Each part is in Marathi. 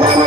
Thank you.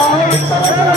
Vamos,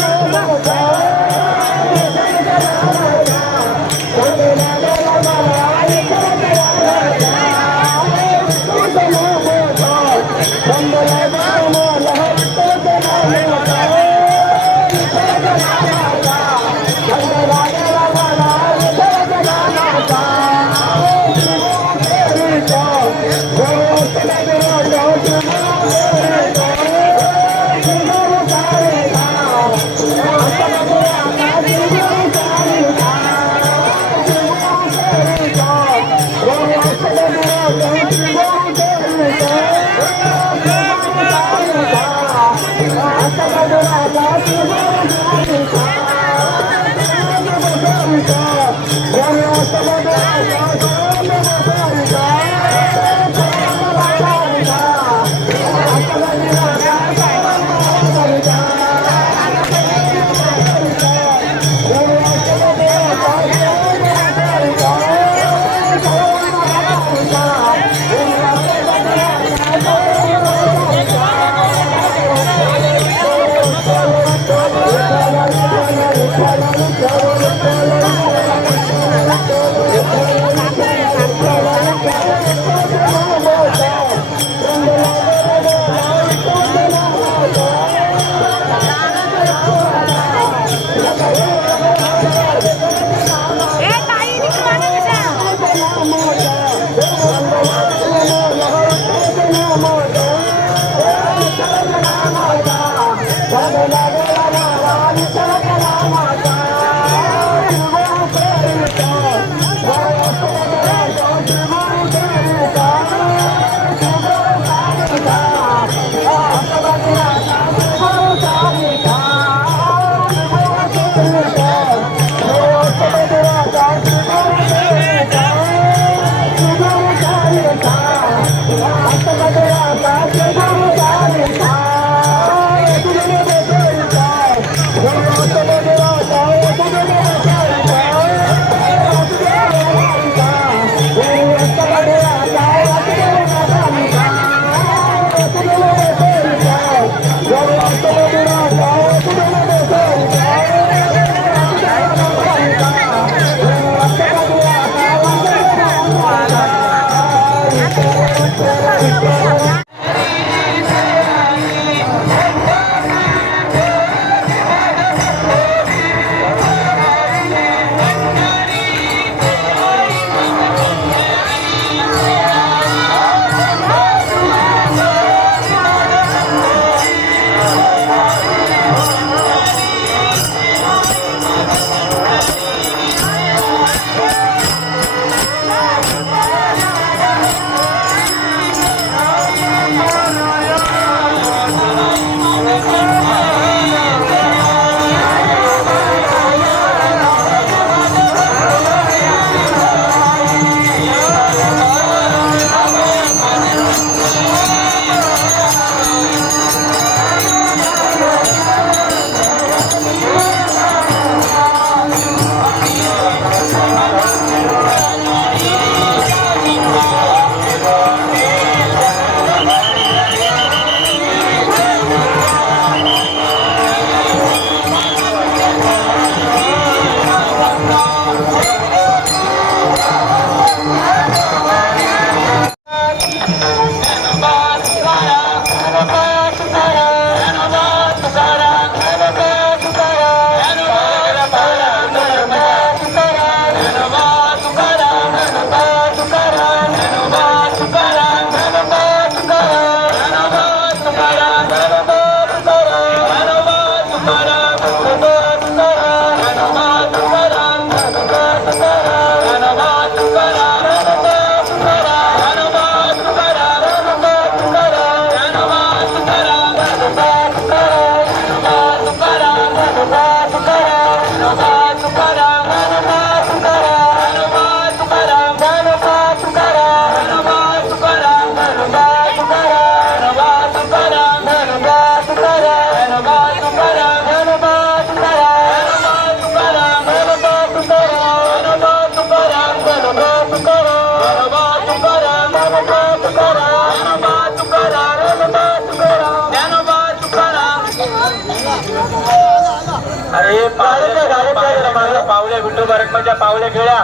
पावले पावल्या विठू बरकमाच्या पावल्या खेळ्या